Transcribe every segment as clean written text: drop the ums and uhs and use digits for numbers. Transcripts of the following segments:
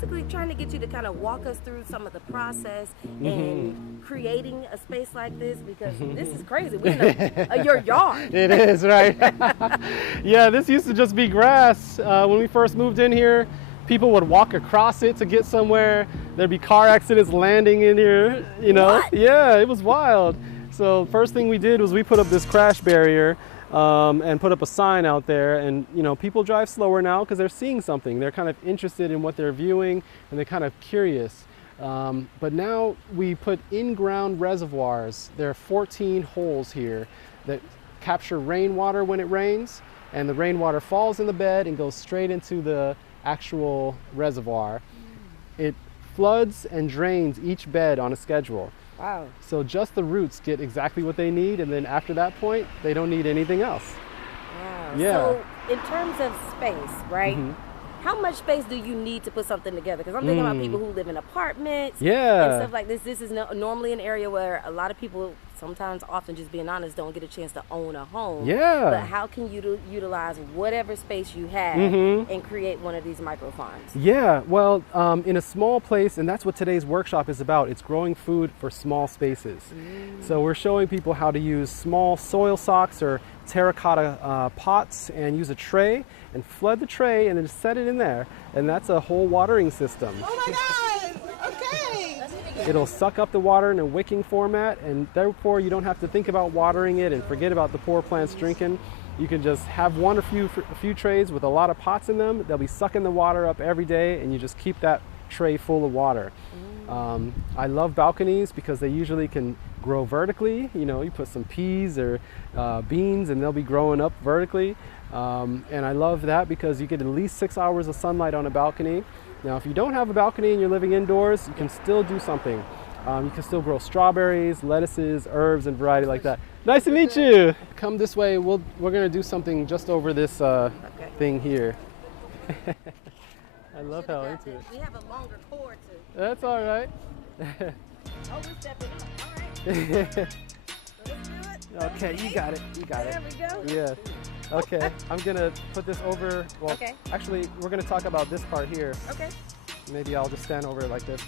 basically trying to get you to kind of walk us through some of the process in creating a space like this, because this is crazy. We're in your yard. It is, right? Yeah, this used to just be grass. When we first moved in here, people would walk across it to get somewhere. There'd be car accidents landing in here, you know? What? Yeah, it was wild. So first thing we did was we put up this crash barrier and put up a sign out there, and you know, people drive slower now because they're seeing something. They're kind of interested in what they're viewing, and they're kind of curious. But now we put in-ground reservoirs. There are 14 holes here that capture rainwater when it rains, and the rainwater falls in the bed and goes straight into the actual reservoir. It floods and drains each bed on a schedule. Wow. So just the roots get exactly what they need, and then after that point, they don't need anything else. Wow. Yeah. So in terms of space, right? How much space do you need to put something together? Because I'm thinking about people who live in apartments and stuff like this. This is normally an area where a lot of people, sometimes, often, just being honest, don't get a chance to own a home. Yeah. But how can you utilize whatever space you have and create one of these micro farms? Yeah, well, in a small place, and that's what today's workshop is about. It's growing food for small spaces. So we're showing people how to use small soil socks or terracotta pots and use a tray and flood the tray and then just set it in there. And that's a whole watering system. Oh my God! Okay! It'll suck up the water in a wicking format, and therefore you don't have to think about watering it and forget about the poor plants drinking. You can just have a few trays with a lot of pots in them. They'll be sucking the water up every day, and you just keep that tray full of water. I love balconies because they usually can grow vertically. You know, you put some peas or beans and they'll be growing up vertically. And I love that because you get at least 6 hours of sunlight on a balcony. Now, if you don't have a balcony and you're living indoors, you can still do something. You can still grow strawberries, lettuces, herbs, and variety like that. Nice to meet you. Come this way. We're going to do something just over this thing here. I love how into it. We have a longer cord too. That's all right. Oh, we're stepping up. All right. Let's do it. Okay, you got it. You got it. There we go. Yeah. Okay, I'm gonna put this over. Well, actually, we're gonna talk about this part here. Okay. Maybe I'll just stand over it like this.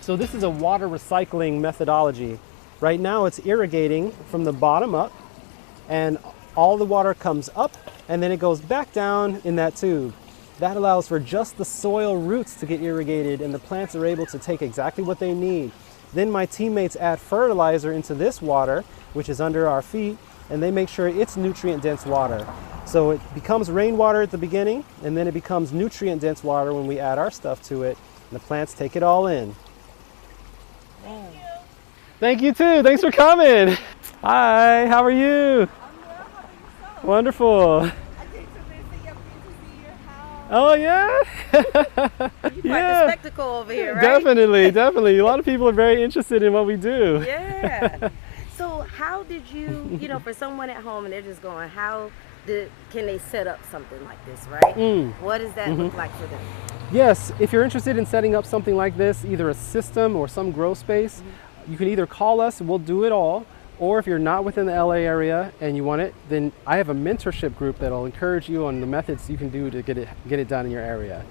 So this is a water recycling methodology. Right now, it's irrigating from the bottom up, and all the water comes up, and then it goes back down in that tube. That allows for just the soil roots to get irrigated, and the plants are able to take exactly what they need. Then my teammates add fertilizer into this water, which is under our feet, and they make sure it's nutrient-dense water. So it becomes rainwater at the beginning, and then it becomes nutrient-dense water when we add our stuff to it, and the plants take it all in. Thank you. Thank you too. Thanks for coming. Hi, how are you? Wonderful. Oh yeah? Quite the spectacle over here, right? Definitely, definitely. A lot of people are very interested in what we do. Yeah. So how did you, for someone at home and they're just going, can they set up something like this, right? What does that look like for them? Yes, if you're interested in setting up something like this, either a system or some grow space, you can either call us and we'll do it all, or if you're not within the LA area and you want it, then I have a mentorship group that'll encourage you on the methods you can do to get it done in your area.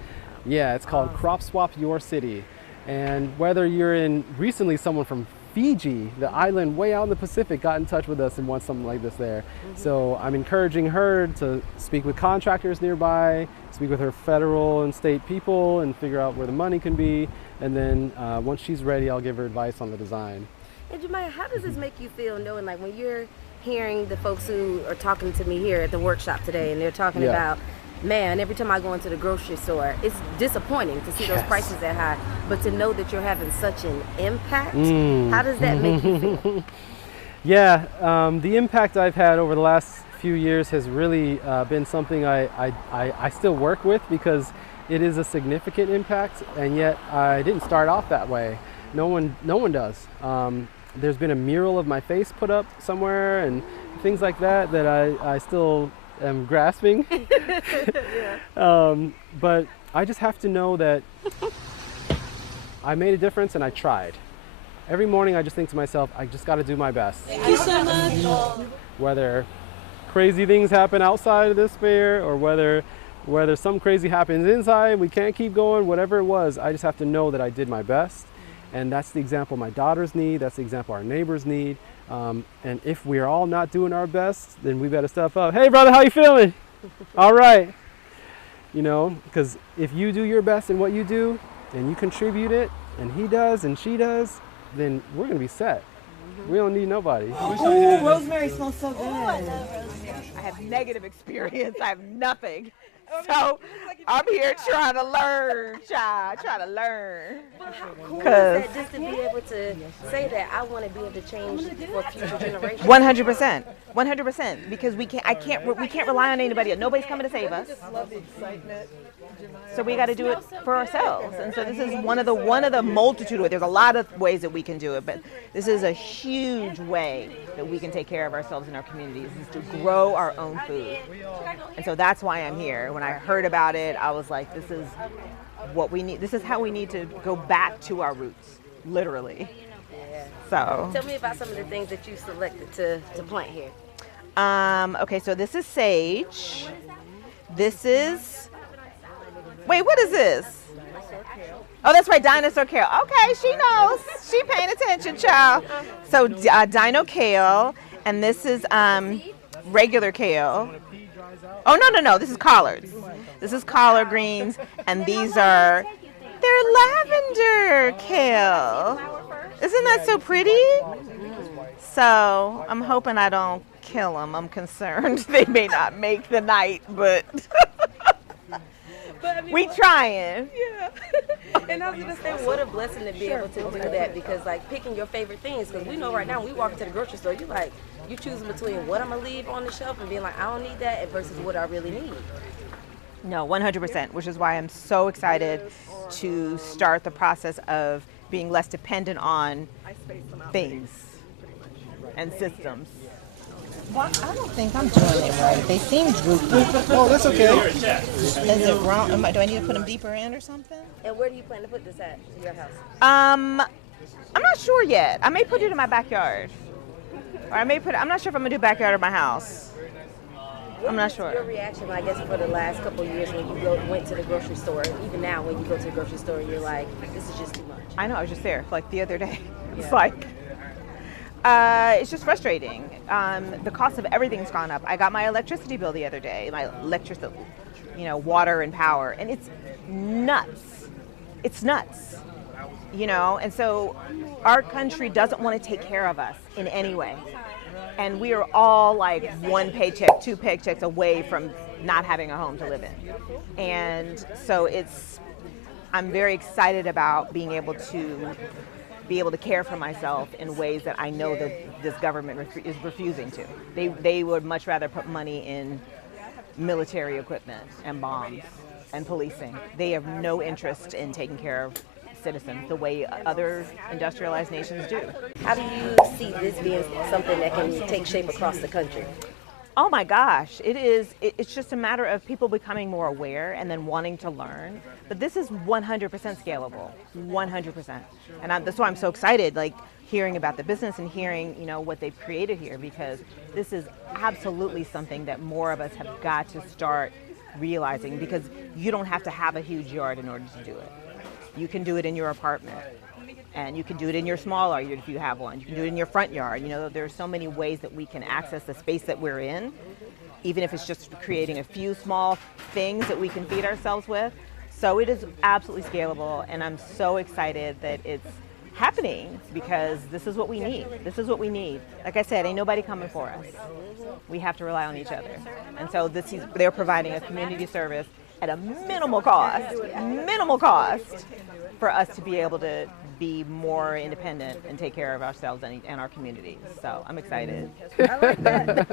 Yeah, it's called Crop Swap Your City. And whether you're recently someone from Fiji, the island way out in the Pacific, got in touch with us and wants something like this there. So I'm encouraging her to speak with contractors nearby, speak with her federal and state people and figure out where the money can be. And then once she's ready, I'll give her advice on the design. And Jamiah, how does this make you feel knowing, like, when you're hearing the folks who are talking to me here at the workshop today and they're talking about, man, every time I go into the grocery store, it's disappointing to see those prices that high, but to know that you're having such an impact, how does that make you feel? Yeah, the impact I've had over the last few years has really been something I still work with because it is a significant impact, and yet I didn't start off that way. No one does. There's been a mural of my face put up somewhere and things like that I still am grasping. But I just have to know that I made a difference and I tried. Every morning I just think to myself, I just got to do my best. Thank you so much. Whether crazy things happen outside of this fair or whether Whether something crazy happens inside, we can't keep going, whatever it was, I just have to know that I did my best. And that's the example my daughters need, that's the example our neighbors need. And if we're all not doing our best, then we better step up. Hey brother, how you feeling? All right. You know, because if you do your best in what you do, and you contribute it, and he does, and she does, then we're gonna be set. We don't need nobody. Ooh, rosemary smells so good. I have negative experience. I have nothing. So I'm here trying to learn, child, trying to learn. Well, how cool is that just to be able to say that I want to be able to change for future generations? 100%, 100%. Because we can't rely on anybody. Nobody's coming to save us. So we got to do it for ourselves. And so this is one of the multitude of ways. There's a lot of ways that we can do it, but this is a huge way that we can take care of ourselves in our communities, is to grow our own food. And so that's why I'm here. When I heard about it, I was like, this is what we need. This is how we need to go back to our roots, literally. So Tell me about some of the things that you selected to plant here. okay, so this is sage. This is, wait, what is this? Oh, that's right, dinosaur kale. Okay, she knows. She paying attention, child. So dino kale, and this is regular kale. Oh, no, this is collards. This is collard greens, and these are, they're lavender kale. Isn't that so pretty? So I'm hoping I don't kill them. I'm concerned they may not make the night, but we trying. Yeah. And I was going to say, what a blessing to be able to do that, because like picking your favorite things, because we know right now we walk into the grocery store, you choosing between what I'm going to leave on the shelf and being like, I don't need that, versus what I really need. No, 100%, which is why I'm so excited to start the process of being less dependent on things and systems. Well, I don't think I'm doing it right. They seem droopy. Oh, that's okay. Is it wrong? Do I need to put them deeper in or something? And where do you plan to put this at, your house? I'm not sure yet. I may put it in my backyard. Or I'm not sure if I'm gonna do backyard or my house. I'm not sure. Your reaction, I guess, for the last couple of years when you went to the grocery store, and even now when you go to the grocery store, you're like, this is just too much. I know, I was just there, like the other day. It's Yeah. like, it's just frustrating. The cost of everything's gone up. I got my electricity bill the other day, water and power, and it's nuts. It's nuts, and so our country doesn't want to take care of us in any way. And we are all like one paycheck, two paychecks away from not having a home to live in. And so I'm very excited about being able to care for myself in ways that I know that this government is refusing to. They would much rather put money in military equipment and bombs and policing. They have no interest in taking care of citizens the way other industrialized nations do. How do you see this being something that can take shape across the country? Oh my gosh, it's just a matter of people becoming more aware and then wanting to learn. But this is 100% scalable, 100%. And that's why I'm so excited, like hearing about the business and hearing, what they've created here, because this is absolutely something that more of us have got to start realizing, because you don't have to have a huge yard in order to do it. You can do it in your apartment, and you can do it in your small yard if you have one. You can do it in your front yard. There are so many ways that we can access the space that we're in, even if it's just creating a few small things that we can feed ourselves with. So it is absolutely scalable, and I'm so excited that it's happening, because this is what we need. This is what we need. Like I said, ain't nobody coming for us. We have to rely on each other. And so they're providing a community service at a minimal cost for us to be able to be more independent and take care of ourselves and our communities. So I'm excited. I like that.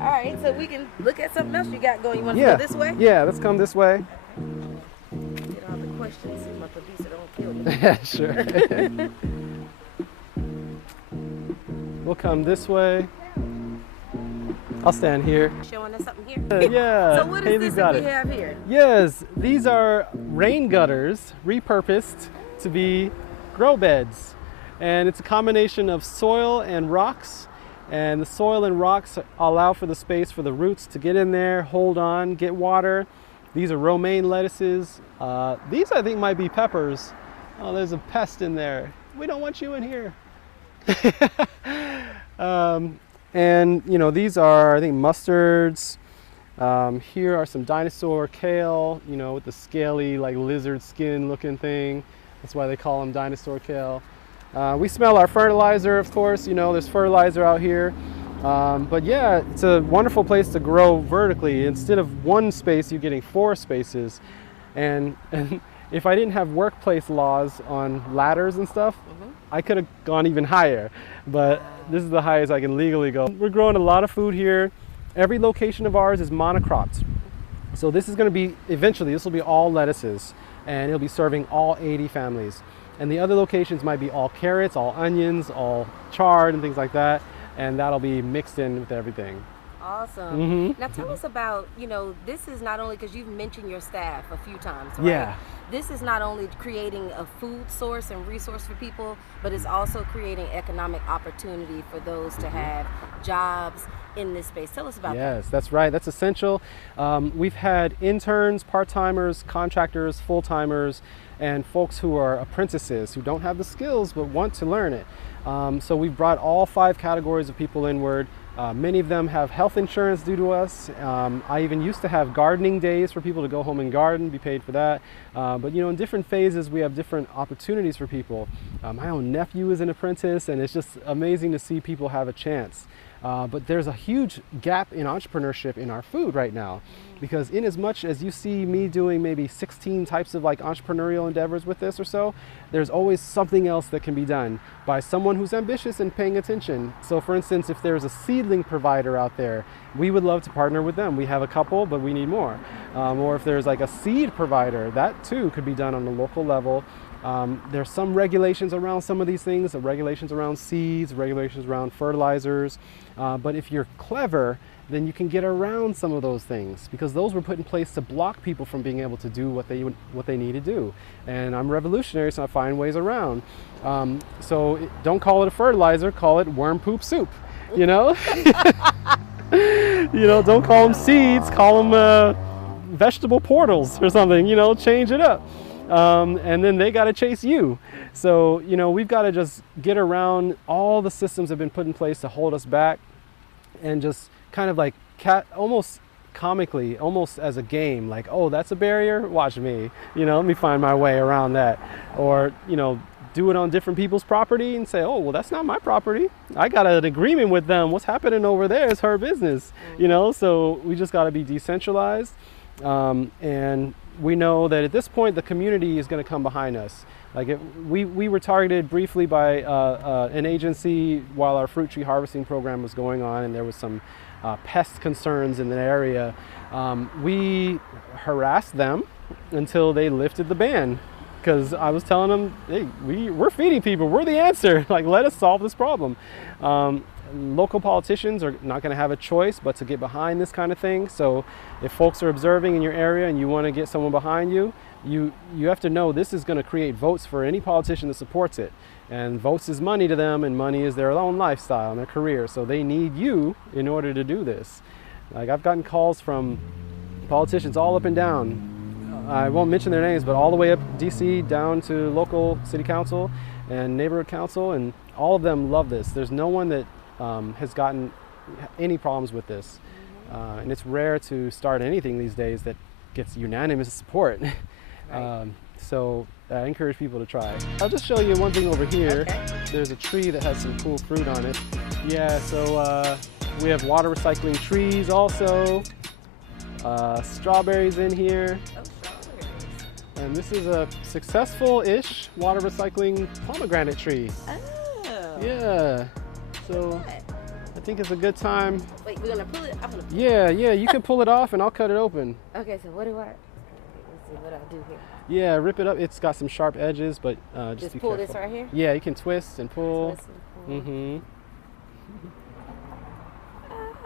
All right, so we can look at something else you got going. You want to go this way? Yeah, let's come this way. Get all the questions so my producer don't kill me. Yeah, sure. We'll come this way. I'll stand here. Showing us something here. Yeah. So what is Haley's this got that we it. have here? Yes, these are rain gutters repurposed to be grow beds. And it's a combination of soil and rocks. And the soil and rocks allow for the space for the roots to get in there, hold on, get water. These are romaine lettuces. These I think might be peppers. Oh, there's a pest in there. We don't want you in here. And you know, these are, I think, mustards. Here are some dinosaur kale, you know, with the scaly, like lizard skin looking thing. That's why they call them dinosaur kale. We smell our fertilizer, of course. You know, there's fertilizer out here. But yeah, it's a wonderful place to grow vertically. Instead of one space, you're getting 4 spaces. And if I didn't have workplace laws on ladders and stuff, I could have gone even higher. But this is the highest I can legally go. We're growing a lot of food here. Every location of ours is monocropped. So this is going to be, eventually, this will be all lettuces. And it'll be serving all 80 families. And the other locations might be all carrots, all onions, all chard and things like that. And that'll be mixed in with everything. Awesome. Now tell us about, you know, this is not only, because you've mentioned your staff a few times, right? Yeah. This is not only creating a food source and resource for people, but it's also creating economic opportunity for those to have jobs in this space. Tell us about that. Yes, that's right. That's essential. We've had interns, part-timers, contractors, full-timers, and folks who are apprentices who don't have the skills but want to learn it. So we've brought all 5 categories of people inward. Many of them have health insurance due to us. I even used to have gardening days for people to go home and garden, be paid for that. But you know, in different phases, we have different opportunities for people. My own nephew is an apprentice, and it's just amazing to see people have a chance. But there's a huge gap in entrepreneurship in our food right now, because in as much as you see me doing maybe 16 types of like entrepreneurial endeavors with this or so, there's always something else that can be done by someone who's ambitious and paying attention. So for instance, if there's a seedling provider out there, we would love to partner with them. We have a couple, but we need more. Or if there's like a seed provider, that too could be done on a local level. There's some regulations around some of these things, regulations around seeds, regulations around fertilizers. But if you're clever, then you can get around some of those things, because those were put in place to block people from being able to do what they need to do. And I'm revolutionary, so I find ways around. Don't call it a fertilizer, call it worm poop soup, you know? You know, don't call them seeds, call them vegetable portals or something, you know, change it up. And then they got to chase you. So, you know, we've got to just get around all the systems that have been put in place to hold us back, and just kind of like almost comically, almost as a game, like, oh, that's a barrier, watch me, you know, let me find my way around that. Or, you know, do it on different people's property and say, oh, well, that's not my property. I got an agreement with them. What's happening over there is her business, you know? So we just got to be decentralized. And we know that at this point, the community is going to come behind us. Like we were targeted briefly by an agency while our fruit tree harvesting program was going on, and there was some pest concerns in the area. We harassed them until they lifted the ban, because I was telling them, hey, we're feeding people, we're the answer. Like, let us solve this problem. Local politicians are not going to have a choice but to get behind this kind of thing. So if folks are observing in your area and you want to get someone behind you, you have to know this is going to create votes for any politician that supports it. And votes is money to them, and money is their own lifestyle and their career. So they need you in order to do this. Like, I've gotten calls from politicians all up and down. I won't mention their names, but all the way up DC down to local city council and neighborhood council, and all of them love this. There's no one that has gotten any problems with this. And it's rare to start anything these days that gets unanimous support. Right. So I encourage people to try. I'll just show you one thing over here. Okay. There's a tree that has some cool fruit on it. Yeah, so we have water recycling trees also. Strawberries in here. Oh, strawberries. And this is a successful-ish water recycling pomegranate tree. Oh. Yeah. So I think it's a good time. Wait, we're gonna pull it? I'm gonna pull Yeah, you can pull it off and I'll cut it open. Okay, so what do I, let's see what I do here. Yeah, rip it up. It's got some sharp edges, but just be pull careful. This right here? Yeah, you can twist and pull. Twist and pull. Mm-hmm.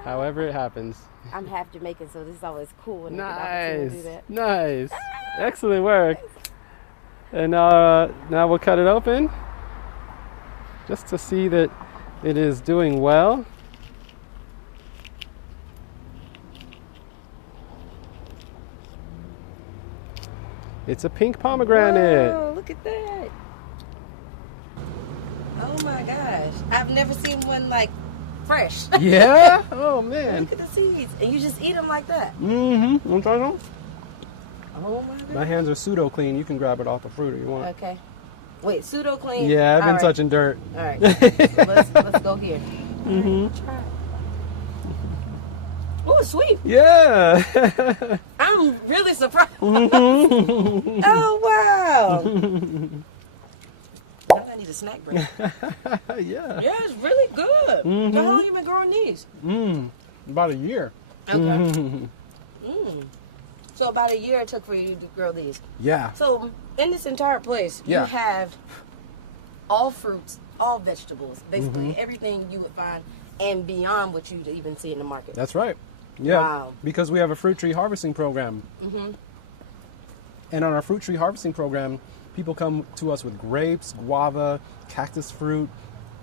However it happens. I'm half Jamaican, so this is always cool when nice. I get the opportunity to do that. Nice. Excellent work. And now we'll cut it open just to see that it is doing well. It's a pink pomegranate. Whoa, look at that. Oh my gosh. I've never seen one like fresh. Yeah? Oh man. Look at the seeds. And you just eat them like that. Mm-hmm. Want to try some? Oh my goodness. My hands are pseudo clean. You can grab it off the fruit if you want. Okay. Wait, pseudo clean? Yeah, I've been All right. touching dirt. All right. So let's go here. Mm-hmm. Try. Oh, it's sweet. Yeah. I'm really surprised. Mm-hmm. Oh, wow. Now I need a snack break. Yeah. Yeah, it's really good. Mhm. So how long you been growing these? About a year. Okay. Mhm. So about a year it took for you to grow these. Yeah. So in this entire place, Yeah. you have all fruits, all vegetables, basically Mm-hmm. everything you would find and beyond what you'd even see in the market. That's right. Yeah. Wow. Because we have a fruit tree harvesting program. Mm-hmm. And on our fruit tree harvesting program, people come to us with grapes, guava, cactus fruit,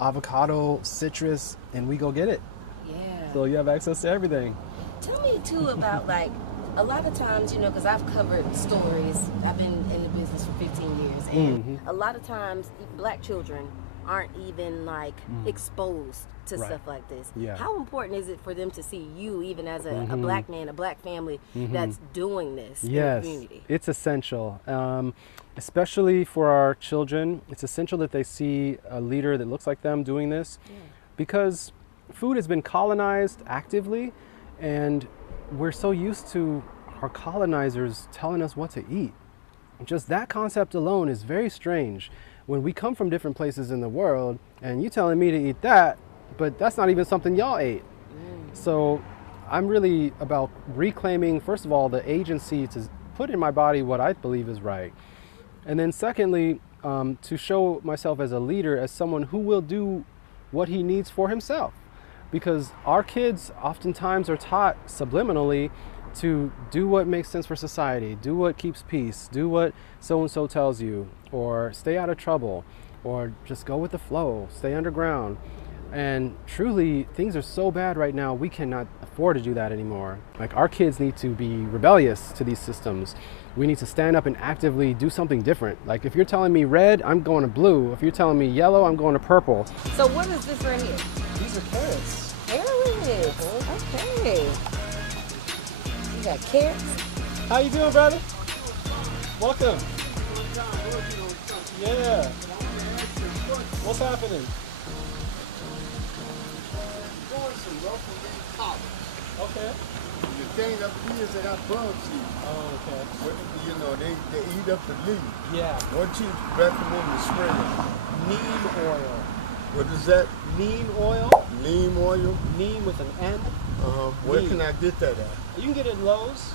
avocado, citrus, and we go get it. Yeah. So you have access to everything. Tell me too about like a lot of times, you know, because I've covered stories. I've been in the business for 15 years, and a lot of times black children aren't even like exposed to Right. stuff like this. Yeah. How important is it for them to see you, even as a black man, a black family that's doing this in the Yes, community? it's essential. Especially for our children, it's essential that they see a leader that looks like them doing this, because food has been colonized actively, and we're so used to our colonizers telling us what to eat. Just that concept alone is very strange. When we come from different places in the world, and you telling me to eat that, but that's not even something y'all ate. So I'm really about reclaiming, first of all, the agency to put in my body what I believe is right. And then secondly, to show myself as a leader, as someone who will do what he needs for himself. Because our kids oftentimes are taught subliminally to do what makes sense for society, do what keeps peace, do what so-and-so tells you, or stay out of trouble, or just go with the flow, stay underground. And truly, things are so bad right now, we cannot afford to do that anymore. Like, our kids need to be rebellious to these systems. We need to stand up and actively do something different. Like, if you're telling me red, I'm going to blue. If you're telling me yellow, I'm going to purple. So what is this right here? These are carrots. Carrots. Okay. You got carrots. How you doing, brother? Welcome. Yeah. What's happening? Okay. The thing up here is they got bugs here. Oh, okay. You know, they eat up the leaf. Yeah. What you recommend to spray it? Neem oil. What is that? Neem oil. Neem oil? Neem with an N. Where Neem. can I get that at? You can get it at Lowe's.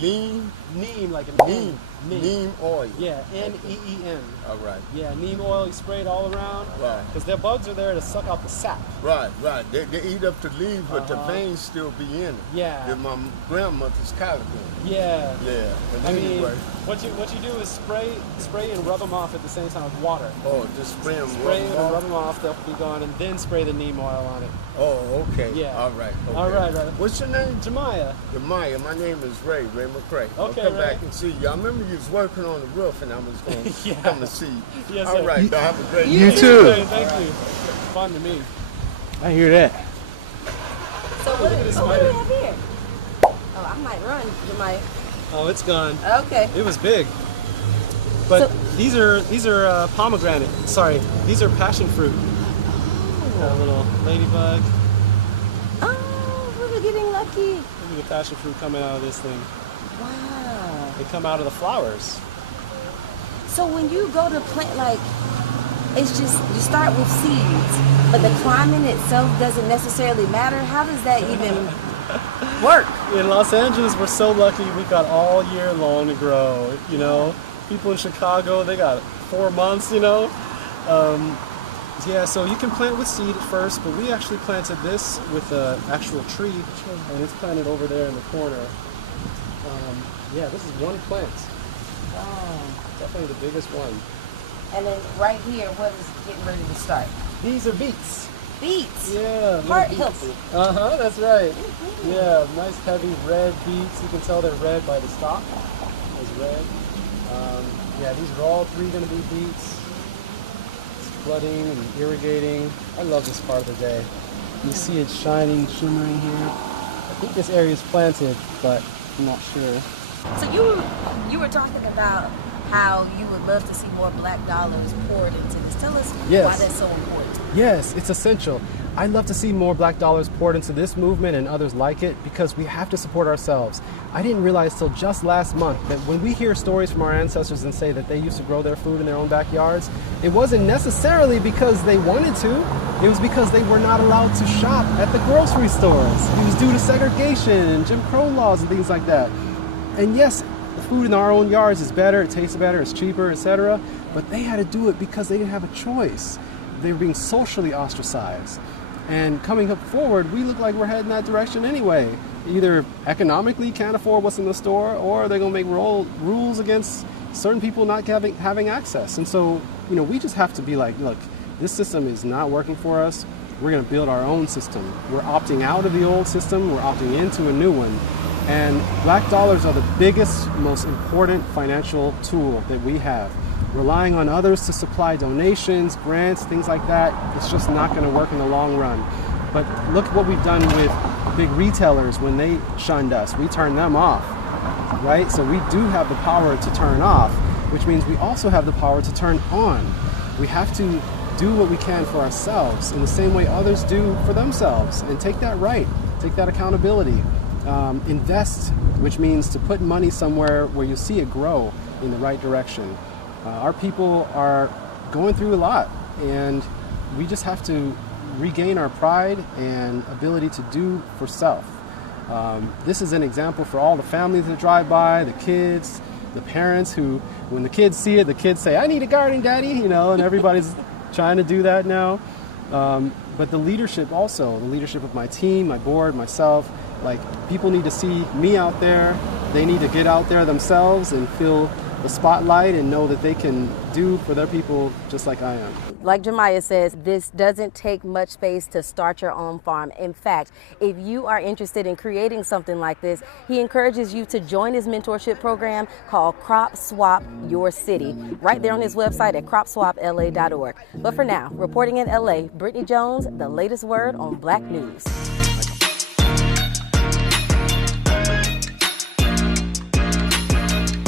Lean? Neem, like an Neem. N. Neem oil. Yeah, N-E-E-M. All right. Yeah, neem oil, you spray it all around. Right. Because their bugs are there to suck out the sap. Right. They eat up the leaves, but the veins still be in it. Yeah. In my grandmother's collard green. Yeah. Yeah. But I mean, anyway. what you do is spray and rub them off at the same time with water. Oh, just spray them. Spray and rub them off, they'll be gone, and then spray the neem oil on it. Oh, okay. Yeah. All right. Okay. All right, brother. What's your name? Jamiah. Jamiah, my name is Ray McCray. I'll Okay, come Ray. back and see you. I remember you was working on the roof and I was going to Yeah. come to see you. Yes, All sir. right, y'all have a great You day. too. Thank you. Fun to me. I hear that. So what do we have here? Oh, I might run. Oh, it's gone. Okay. It was big. But So- these are pomegranate. Sorry, these are passion fruit. Got a little ladybug. Oh, we're getting lucky. Look at the passion fruit coming out of this thing. Wow. They come out of the flowers. So when you go to plant, like, it's just, you start with seeds, but the climate itself doesn't necessarily matter. How does that even work? In Los Angeles, we're so lucky we got all year long to grow. You know, people in Chicago, they got 4 months, you know. Yeah, so you can plant with seed at first, but we actually planted this with an actual tree, and it's planted over there in the corner. Yeah, this is one plant. Wow. Definitely the biggest one. And then right here, what is getting ready to start? These are beets. Beets. Yeah. Heart healthy. Uh-huh, that's right. Yeah, nice heavy red beets. You can tell they're red by the stalk. It's red. Yeah, these are all 3 going to be beets. It's flooding and irrigating. I love this part of the day. You see it shining, shimmering here. I think this area is planted, but I'm not sure. So you were talking about how you would love to see more black dollars poured into this. Tell us why that's so important. Yes, it's essential. I'd love to see more black dollars poured into this movement and others like it because we have to support ourselves. I didn't realize till just last month that when we hear stories from our ancestors and say that they used to grow their food in their own backyards, it wasn't necessarily because they wanted to, it was because they were not allowed to shop at the grocery stores. It was due to segregation and Jim Crow laws and things like that. And yes, the food in our own yards is better, it tastes better, it's cheaper, etc. But they had to do it because they didn't have a choice. They were being socially ostracized. And coming up forward, we look like we're heading that direction anyway. Either economically can't afford what's in the store, or they're going to make rules against certain people not having access. And so, we just have to be like, look, this system is not working for us. We're going to build our own system. We're opting out of the old system. We're opting into a new one. And black dollars are the biggest, most important financial tool that we have. Relying on others to supply donations, grants, things like that, it's just not going to work in the long run. But look what we've done with big retailers when they shunned us. We turned them off, right? So we do have the power to turn off, which means we also have the power to turn on. We have to do what we can for ourselves in the same way others do for themselves, and take that right, take that accountability. Invest, which means to put money somewhere where you see it grow in the right direction. Our people are going through a lot, and we just have to regain our pride and ability to do for self. This is an example for all the families that drive by, the kids, the parents who, when the kids see it, the kids say, "I need a garden, Daddy," and everybody's trying to do that now. But the leadership also, the leadership of my team, my board, myself, like, people need to see me out there. They need to get out there themselves and feel the spotlight and know that they can do for their people just like I am. Like Jamiah says, this doesn't take much space to start your own farm. In fact, if you are interested in creating something like this, he encourages you to join his mentorship program called Crop Swap Your City, right there on his website at cropswapla.org. But for now, reporting in LA, Brittany Jones, the latest word on Black News.